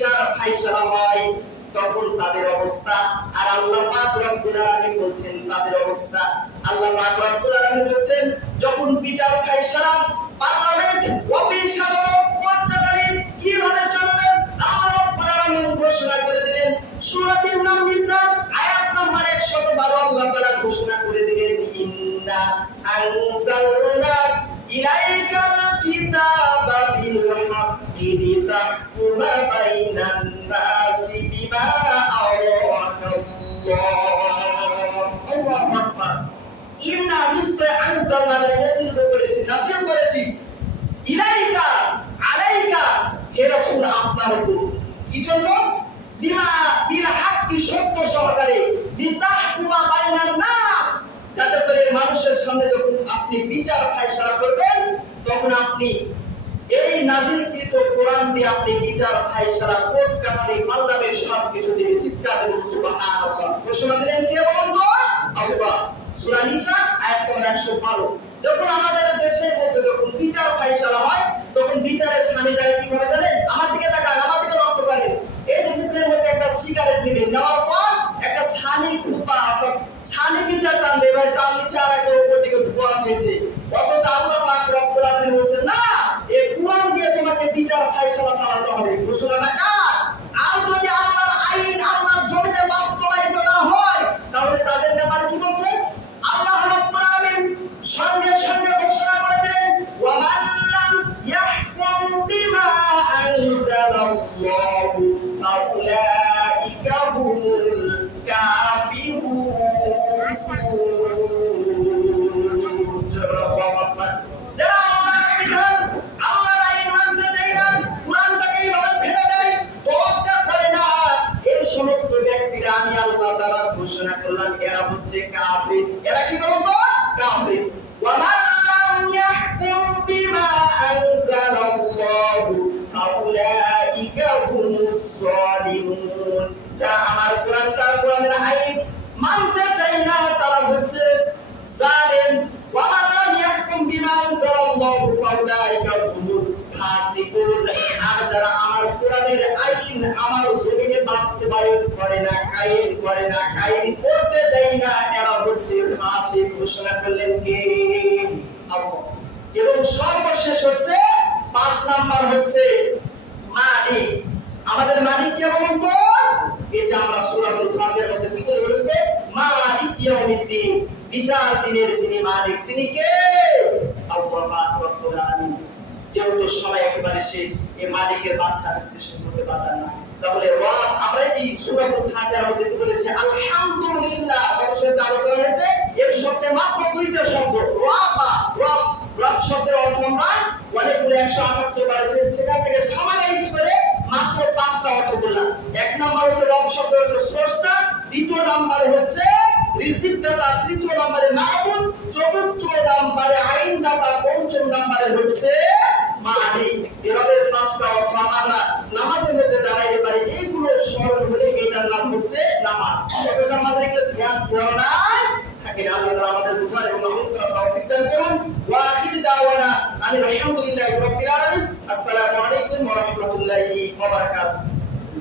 বিচার ফায়সালা হয় তখন তাদের অবস্থা। আর আল্লাহ পাক রব্বুল আলামিন বলছেন তাদের অবস্থা। আল্লাহ পাক রব্বুল আলামিন বলছেন যখন বিচার ফায়সালা পার্লামেন্ট অফিস আদালত কোর্টকারী কিভাবে চলবে আল্লাহ রব্বুল আলামিন ঘোষণা করে দিলেন। সূরা আন-নিসা আয়াত নম্বর 112 আল্লাহ তাআলা ঘোষণা করে দিলেন ইন্না আনজালনা ইলাইকাল কিতাবা বিল হাক্কি লিতাহকুমা বাইনান নাসি বিমা আরাকাল্লাহ। আল্লাহু আকবার। ইন্না নিশ্চয় আনজালনা নাযিল করেছি ইলাইকা আলাইকা হে রাসূল আপনার উপর কি জন্য লিমা বিল হাক্কি সত্য সহকারে লিতাহকুমা বাইনান নাস যাতে করে মানুষের সামনে যখন আপনি বিচার ফায়সালা করবেন তখন আপনি এই নাযিলকৃত কোরআন দিয়ে আপনি বিচার ফায়সালা কোর্ট কাছারি পার্লামেন্ট সব কিছু দিয়ে চিৎকার দেবেন সুবহানাল্লাহ। ঘোষণা দিলেন কে বলতো আল্লাহ। সূরা নিসা আয়াত নম্বর 112। যখন আমাদের দেশের মধ্যে যখন বিচার ফায়সালা হয় তখন বিচারের সানিটা কিভাবে জানেন? আমার দিকে তাকান, আমার দিকে লক্ষ্য করেন। এই মুখের মধ্যে একটা সিগারেট নেবেন, নেওয়ার পর একটা ছানি কুপা অর্থাৎ ছানি বিচার টানবে, এবার টান নিচে আর একটা উপর দিকে ধোঁয়া ছেড়েছে। অথচ আল্লাহ পাক রব্বুল আলামিন বলেছেন না এই কোরআন দিয়ে তোমাকে বিচার ফায়সালা চালাতে হবে। ঘোষণাটা কার? আর যদি আল্লাহর আইন আল্লাহর জমিনে বাস্তবায়িত না হয় তাহলে তাদের ব্যাপারে কি বলছেন? আল্লাহ রাব্বুল আলামিন সঙ্গে সঙ্গে ঘোষণা করে দিলেন ওয়া মান লাম ইয়াহকুম বিমা আনজালাল্লাহু ফাউলাইকা হুমুল কাফিরুন। যারা আল্লাহর বিধান আল্লাহর আইন মানতে চায় না, কোরআনটাকে এইভাবে ফেলে দেয়, তোয়াক্কা করে না, এই সমস্ত ব্যক্তিরা আমি আল্লাহ তাআলা ঘোষণা করলাম এরা হচ্ছে কাফির। এরা কি বলতো? কাফির। ওয়া মান লাম ইয়াহকুম বিমা আনজালাল্লাহু ফাউলাইকা হুমুস সালিমুন। যারা আমার কোরআনের আইন মানতে চায় না তারা হচ্ছে জালিম। ওয়া মান লাম ইয়াহকুম বিমা আনজালাল্লাহু ফাউলাইকা হুমুল ফাসিকুন। আর যারা আমার কোরআনের আইন আমার জমিনে বাস্তবায়ন করে না, কায়েম করতে দেয় না, এরা হচ্ছে ফাসিক। ঘোষণা করলেন কে? আল্লাহ। এবং সর্বশেষ হচ্ছে 5 নাম্বার হচ্ছে মালিক। আমাদের মালিক কে বলুন তো? এই যে আমরা সূরাতুল ফাতিহার মধ্যে কি করে বলতে মালিক ইয়াউমিদ্দিন, বিচার দিনের যিনি মালিক তিনি কে? আল্লাহ পাক রব্বুল আলামিন। যেহেতু সবাই একেবারে শেষ, এই মালিকের বার্তা বিশ্লেষণ করতে পারলাম না, তাহলে রব আমরা এই সূরাতুল ফাতিহার মধ্যে বলেছি আলহামদুলিল্লাহ শব্দে আলোচনা হয়েছে। এর শব্দে মাত্র 2টা শব্দ রব শব্দের অর্থ আমরা অনেকগুলো 178 বার এসেছে, সেখান থেকে সামারাইজ করে মাত্র 5টা অর্থ বললাম। 1 নাম্বার হচ্ছে রব শব্দ হচ্ছে স্রষ্টা, 2 নাম্বার হচ্ছে রিজিকদাতা, 3 নম্বরে মাবুদ, 4 নম্বরে আইনদাতা, 5 নম্বরে হচ্ছে মালিক। এরবের 5টা অর্থ আমরা নামাজের মধ্যে দাঁড়াইতে পারি। এইগুলো স্মরণ হলে এটার নাম হচ্ছে নামাজ। অথচ আমাদের এগুলো ধ্যান ধারণা থাকে না। আল্লাহ তাআলা আমাদের বুঝার এবং আমল করার তৌফিক দান করুন। ওয়া আখির দাওয়ানা আলহামদুলিল্লাহি রাব্বিল আলামিন। আসসালামু আলাইকুম ওয়া রাহমাতুল্লাহি ওয়া বারাকাতুহু।